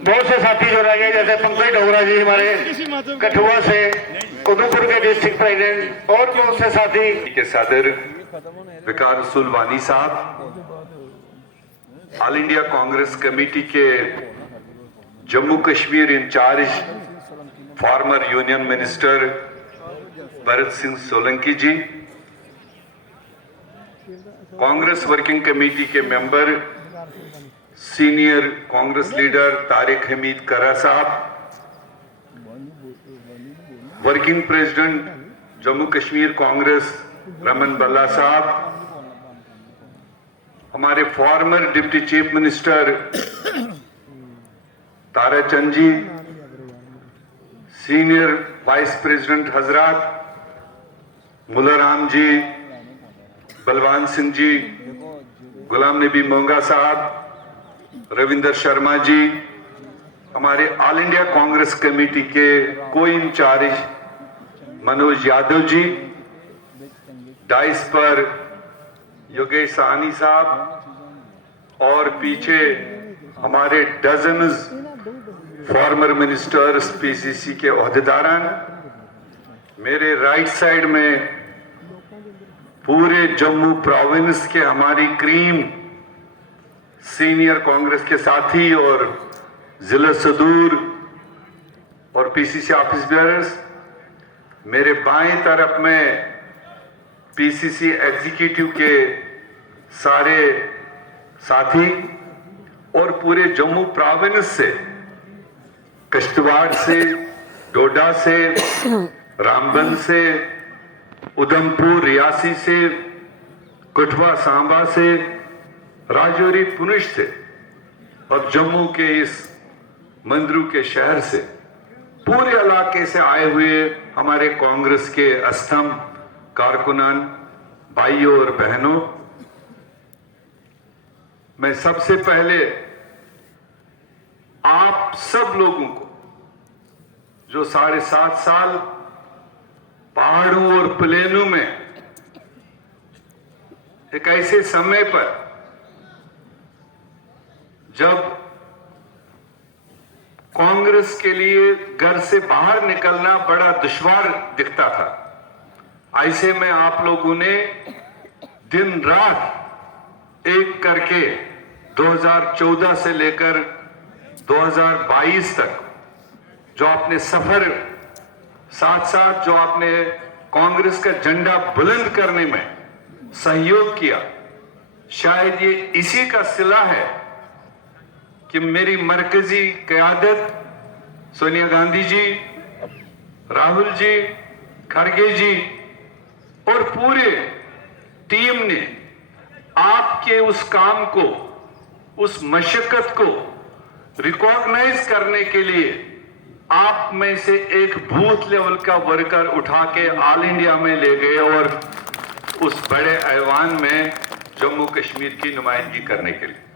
बहुत से साथी जो रह गए, जैसे पंकज डोगरा जी हमारे कठुआ से, उधमपुर के डिस्ट्रिक्ट प्रेसिडेंट, और बहुत से साथी के सदर विकार रसूल वानी साहब, ऑल इंडिया कांग्रेस कमेटी के Jammu Kashmir incharge former union minister Bharat Singh Solanki ji, Congress working committee के member senior Congress leader Tariq Hamid Karra साहब, वर्किंग प्रेसिडेंट जम्मू कश्मीर कांग्रेस रमन बल्ला साहब, हमारे former deputy chief minister Tarachand ji, senior vice president हजरत मुल्ला राम जी, बलवान सिंह जी, गुलाम नबी मोंगा साहब, रविंदर शर्मा जी, हमारे ऑल इंडिया कांग्रेस कमेटी के को इंचार्ज मनोज यादव जी, डाइस पर योगेश साहनी साहब, और पीछे हमारे डजन्स फॉर्मर मिनिस्टर्स पीसीसी के ओहदेदारान, मेरे राइट साइड में पूरे जम्मू प्रोविंस के हमारी क्रीम सीनियर कांग्रेस के साथी और जिला सदूर और पीसीसी ऑफिस बेयरर्स, मेरे बाएं तरफ में पीसीसी एग्जीक्यूटिव के सारे साथी, और पूरे जम्मू प्रोविंस से, किश्तवाड़ से, डोडा से, रामबन से, उधमपुर रियासी से, कठुआ सांबा से, राजौरी पुंछ से, और जम्मू के इस मंदरू के शहर से, पूरे इलाके से आए हुए हमारे कांग्रेस के अस्थम कारकुनान भाइयों और बहनों, मैं सबसे पहले आप सब लोगों को जो 7.5 साल पहाड़ों और प्लेनों में एक ऐसे समय पर जब कांग्रेस के लिए घर से बाहर निकलना बड़ा दुश्वार दिखता था, ऐसे में आप लोगों ने दिन रात एक करके 2014 से लेकर 2022 तक जो आपने सफर साथ साथ जो आपने कांग्रेस का झंडा बुलंद करने में सहयोग किया, शायद ये इसी का सिला है कि मेरी मरकजी क़यादत सोनिया गांधी जी, राहुल जी, खड़गे जी और पूरे टीम ने आपके उस काम को, उस मशक्कत को रिकॉग्नाइज करने के लिए आप में से एक बूथ लेवल का वर्कर उठा के ऑल इंडिया में ले गए और उस बड़े ऐवान में जम्मू कश्मीर की नुमाइंदगी करने के लिए।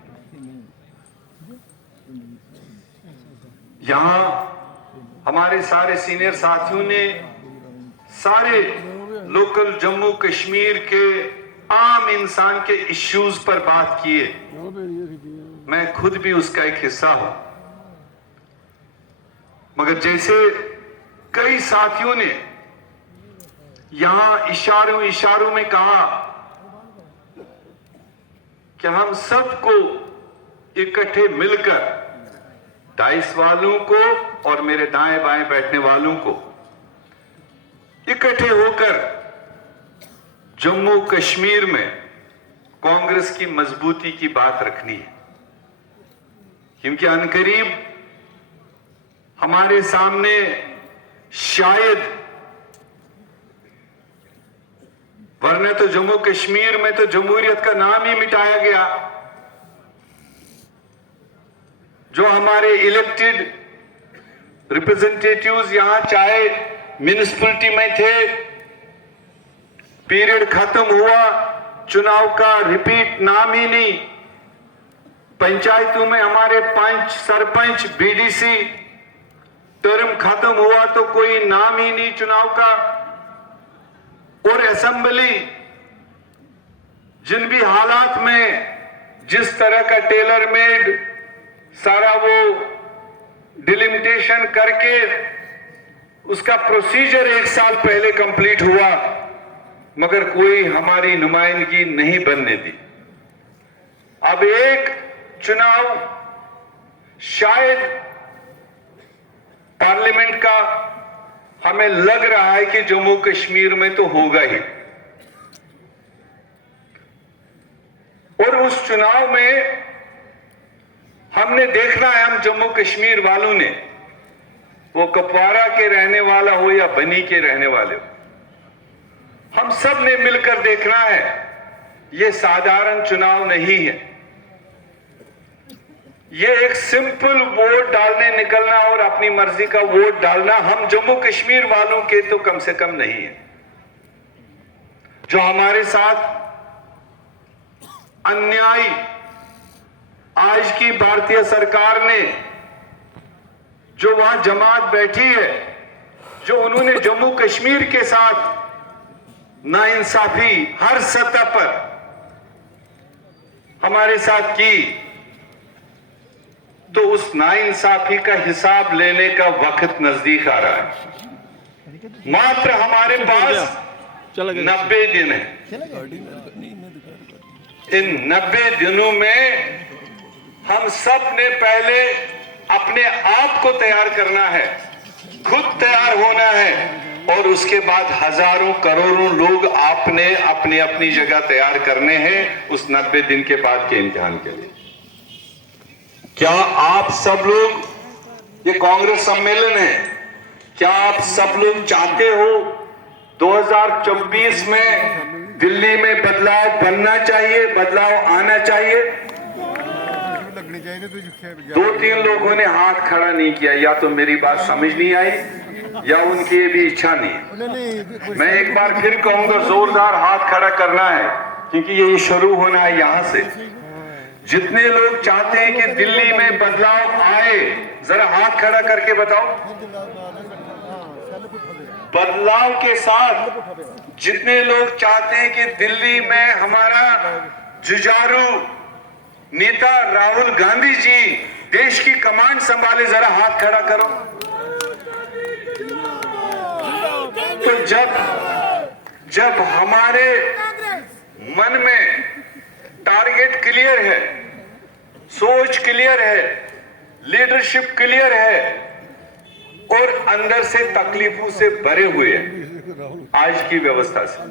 यहां हमारे सारे सीनियर साथियों ने सारे लोकल जम्मू कश्मीर के आम इंसान के इश्यूज पर बात किए, मैं खुद भी उसका एक हिस्सा हूं, मगर जैसे कई साथियों ने यहां इशारों में कहा कि हम सबको इकट्ठे मिलकर, डाइस वालों को और मेरे दाएं बाएं बैठने वालों को इकट्ठे होकर जम्मू कश्मीर में कांग्रेस की मजबूती की बात रखनी है, क्योंकि अनकरीब हमारे सामने शायद, वरना तो जम्मू कश्मीर में तो जमहूरियत का नाम ही मिटाया गया। जो हमारे इलेक्टेड रिप्रेजेंटेटिव्स यहां चाहे म्युनिसिपैलिटी में थे, पीरियड खत्म हुआ, चुनाव का रिपीट नाम ही नहीं, पंचायतों में हमारे पंच, सरपंच, बीडीसी टर्म खत्म हुआ तो कोई नाम ही नहीं चुनाव का, और असेंबली जिन भी हालात में जिस तरह का टेलर मेड सारा वो डिलिमिटेशन करके उसका प्रोसीजर 1 साल पहले कंप्लीट हुआ, मगर कोई हमारी नुमाइंदगी नहीं बनने दी। अब एक चुनाव शायद पार्लियामेंट का हमें लग रहा है कि जम्मू कश्मीर में तो होगा ही, और उस चुनाव में हमने देखना है, हम जम्मू कश्मीर वालों ने, वो कुपवारा के रहने वाला हो या बनी के रहने वाले हो, हम सब ने मिलकर देखना है, ये साधारण चुनाव नहीं है। ये एक सिंपल वोट डालने निकलना और अपनी मर्जी का वोट डालना हम जम्मू कश्मीर वालों के तो कम से कम नहीं है। जो हमारे साथ अन्याय आज की भारतीय सरकार ने, जो वहां जमात बैठी है, जो उन्होंने जम्मू कश्मीर के साथ नाइंसाफी हर सतह पर हमारे साथ की, तो उस नाइंसाफी का हिसाब लेने का वक्त नजदीक आ रहा है। मात्र हमारे पास 90 दिन है। इन 90 दिनों में हम सब ने पहले अपने आप को तैयार करना है, खुद तैयार होना है, और उसके बाद हजारों करोड़ों लोग आपने अपनी अपनी जगह तैयार करने हैं उस 90 दिन के बाद के इम्तिहान के लिए। क्या आप सब लोग, ये कांग्रेस सम्मेलन है, क्या आप सब लोग चाहते हो 2024 में दिल्ली में बदलाव बनना चाहिए, बदलाव आना चाहिए? 2-3 लोगों ने हाथ खड़ा नहीं किया, या तो मेरी बात समझ नहीं आई या उनकी ये भी इच्छा नहीं है। मैं एक बार फिर कहूंगा, जोरदार हाथ खड़ा करना है, क्योंकि ये शुरू होना है यहां से। जितने लोग चाहते हैं कि दिल्ली में बदलाव आए, जरा हाथ खड़ा करके बताओ। बदलाव के साथ जितने लोग चाहते हैं कि दिल्ली में हमारा जुझारू नेता राहुल गांधी जी देश की कमान संभाले, जरा हाथ खड़ा करो। तो जब हमारे मन में टारगेट क्लियर है, सोच क्लियर है, लीडरशिप क्लियर है, और अंदर से तकलीफों से भरे हुए हैं आज की व्यवस्था से,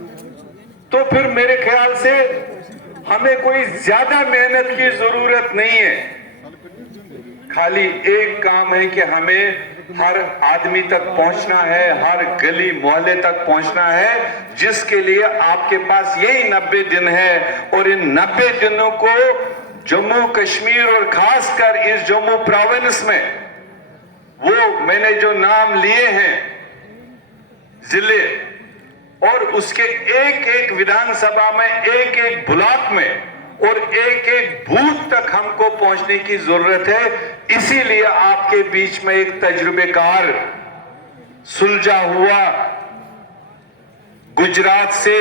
तो फिर मेरे ख्याल से हमें कोई ज्यादा मेहनत की जरूरत नहीं है। खाली एक काम है कि हमें हर आदमी तक पहुंचना है, हर गली मोहल्ले तक पहुंचना है, जिसके लिए आपके पास यही 90 दिन है। और इन 90 दिनों को जम्मू कश्मीर और खासकर इस जम्मू प्रोविंस में, वो मैंने जो नाम लिए हैं जिले, और उसके एक एक विधानसभा में, एक एक ब्लॉक में और एक एक बूथ तक हमको पहुंचने की जरूरत है। इसीलिए आपके बीच में एक तजुर्बेकार सुलझा हुआ गुजरात से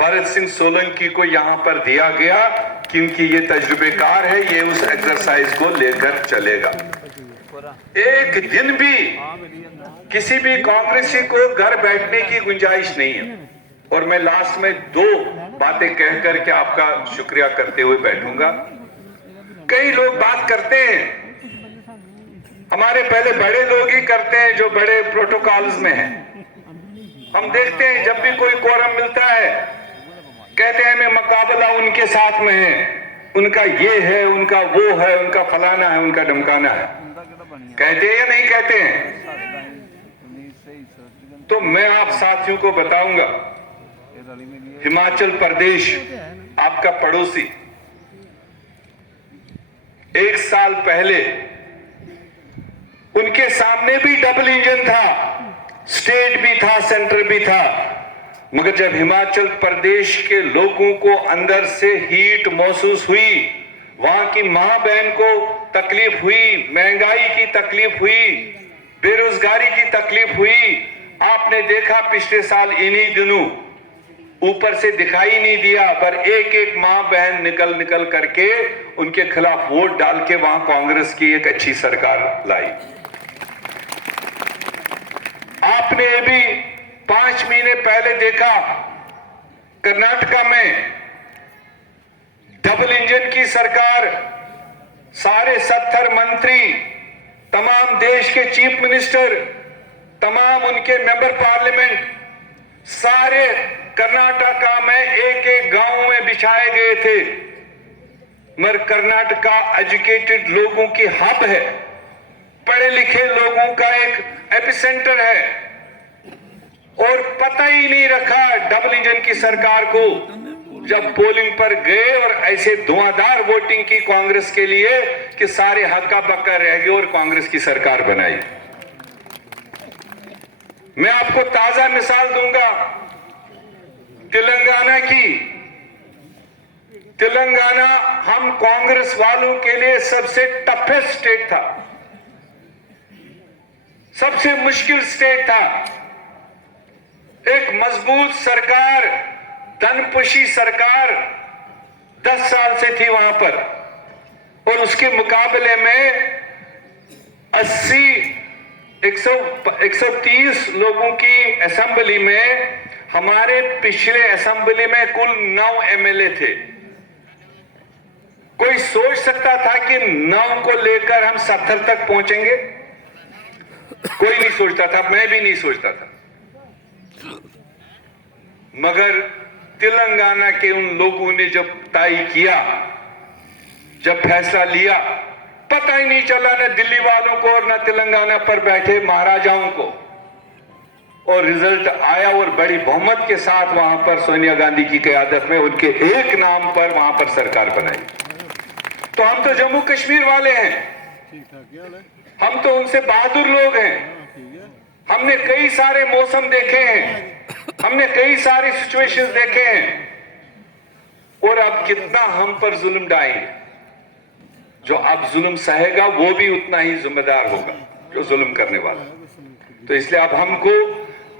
भरत सिंह सोलंकी को यहां पर दिया गया, क्योंकि ये तजुर्बेकार है, ये उस एक्सरसाइज को लेकर चलेगा। एक दिन भी किसी भी कांग्रेसी को घर बैठने की गुंजाइश नहीं है। और मैं लास्ट में 2 बातें कह करके आपका शुक्रिया करते हुए बैठूंगा। कई लोग बात करते हैं, हमारे पहले बड़े लोग ही करते हैं जो बड़े प्रोटोकॉल्स में हैं। हम देखते हैं जब भी कोई कोरम मिलता है, कहते हैं मैं मुकाबला उनके साथ में है, उनका ये है, उनका वो है, उनका फलाना है, उनका धमकाना है। कहते हैं या नहीं कहते हैं? तो मैं आप साथियों को बताऊंगा, हिमाचल प्रदेश आपका पड़ोसी 1 साल पहले उनके सामने भी डबल इंजन था, स्टेट भी था, सेंटर भी था, मगर जब हिमाचल प्रदेश के लोगों को अंदर से हीट महसूस हुई, वहां की मां बहन को तकलीफ हुई, महंगाई की तकलीफ हुई, बेरोजगारी की तकलीफ हुई, आपने देखा पिछले साल इन्हीं दिनों ऊपर से दिखाई नहीं दिया, पर एक एक मां बहन निकल निकल करके उनके खिलाफ वोट डाल के वहां कांग्रेस की एक अच्छी सरकार लाई। आपने भी 5 महीने पहले देखा कर्नाटका में डबल इंजन की सरकार, सारे 70 मंत्री, तमाम देश के चीफ मिनिस्टर, तमाम उनके मेंबर पार्लियामेंट, सारे कर्नाटका में एक एक गांव में बिछाए गए थे। मगर कर्नाटका एजुकेटेड लोगों की हब है, पढ़े लिखे लोगों का एक एपिसेंटर है, और पता ही नहीं रखा डबल इंजन की सरकार को जब पोलिंग पर गए और ऐसे धुआंधार वोटिंग की कांग्रेस के लिए कि सारे हक्का बक्का रह गए और कांग्रेस की सरकार बनाई। मैं आपको ताजा मिसाल दूंगा तेलंगाना की। तेलंगाना हम कांग्रेस वालों के लिए सबसे टफेस्ट स्टेट था, सबसे मुश्किल स्टेट था। एक मजबूत सरकार, धनपुशी सरकार 10 साल से थी वहां पर, और उसके मुकाबले में 130 लोगों की असेंबली में, हमारे पिछले असेंबली में कुल 9 एमएलए थे। कोई सोच सकता था कि 9 को लेकर हम 70 तक पहुंचेंगे? कोई नहीं सोचता था, मैं भी नहीं सोचता था। मगर तेलंगाना के उन लोगों ने जब तय किया, जब फैसला लिया, पता ही नहीं चला न दिल्ली वालों को और न तेलंगाना पर बैठे महाराजाओं को, और रिजल्ट आया और बड़ी बहुमत के साथ वहां पर सोनिया गांधी की क़यादत में उनके एक नाम पर वहां पर सरकार बनाई। तो हम तो जम्मू कश्मीर वाले हैं, हम तो उनसे बहादुर लोग हैं। हमने कई सारे मौसम देखे हैं, हमने कई सारे सिचुएशंस देखे हैं, और अब कितना हम पर जुल्म ढाएंगे। जो अब जुल्म सहेगा वो भी उतना ही जिम्मेदार होगा जो जुल्म करने वाला। तो इसलिए अब हमको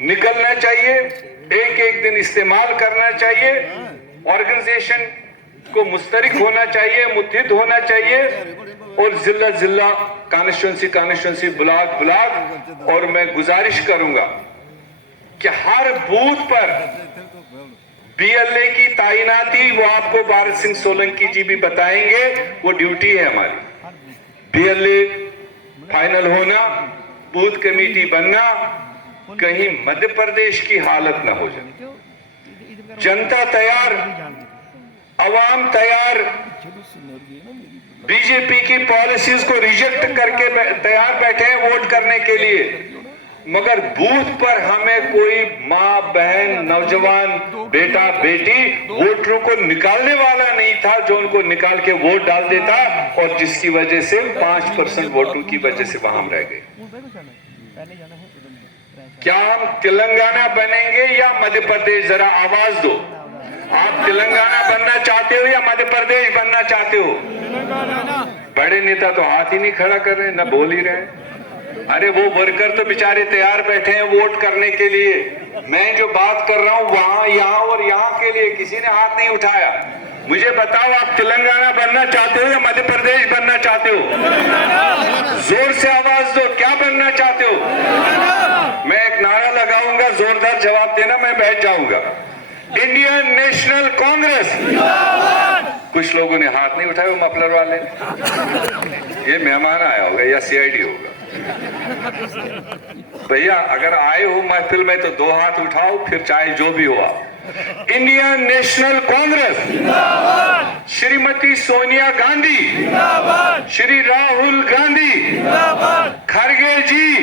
निकलना चाहिए, एक एक दिन इस्तेमाल करना चाहिए, ऑर्गेनाइजेशन को मुस्तरिक होना चाहिए, मुत्हिद होना चाहिए, और जिला जिला, कॉन्स्टिट्यूंसी, ब्लॉक, और मैं गुजारिश करूंगा कि हर बूथ पर बीएलए की तैनाती, वो आपको भारत सिंह सोलंकी जी भी बताएंगे, वो ड्यूटी है हमारी। बीएलए फाइनल होना, बूथ कमेटी बनना, कहीं मध्य प्रदेश की हालत न हो जाए। जनता तैयार, अवाम तैयार, बीजेपी की पॉलिसीज को रिजेक्ट करके तैयार बैठे हैं वोट करने के लिए, मगर बूथ पर हमें कोई मां बहन, नौजवान, बेटा बेटी वोटरों को निकालने वाला नहीं था, जो उनको निकाल के वोट डाल देता, और जिसकी वजह से 5% वोटों की वजह से वहां हम रह गए। क्या हम तेलंगाना बनेंगे या मध्य प्रदेश? जरा आवाज दो। आप तेलंगाना बनना चाहते हो या मध्य प्रदेश बनना चाहते हो? बड़े नेता तो हाथ ही नहीं खड़ा कर रहे, ना बोल ही रहे। अरे वो वर्कर तो बेचारे तैयार बैठे हैं वोट करने के लिए। मैं जो बात कर रहा हूं वहां, यहां और यहां के लिए किसी ने हाथ नहीं उठाया। मुझे बताओ, आप तेलंगाना बनना चाहते हो या मध्य प्रदेश बनना चाहते हो? जोर से आवाज दो, क्या बनना चाहते हो? मैं एक नारा लगाऊंगा, जोरदार जवाब देना, मैं बैठ जाऊंगा। Indian national Congress. कुछ लोगों ने हाथ नहीं उठाए, वो मफलर वाले, ये मेहमान आया होगा या सीआईडी होगा। भैया अगर आए हो महफिल में तो 2 हाथ उठाओ, फिर चाहे जो भी हो आप। इंडियन नेशनल कांग्रेस, श्रीमती सोनिया गांधी, श्री राहुल गांधी, खड़गे जी,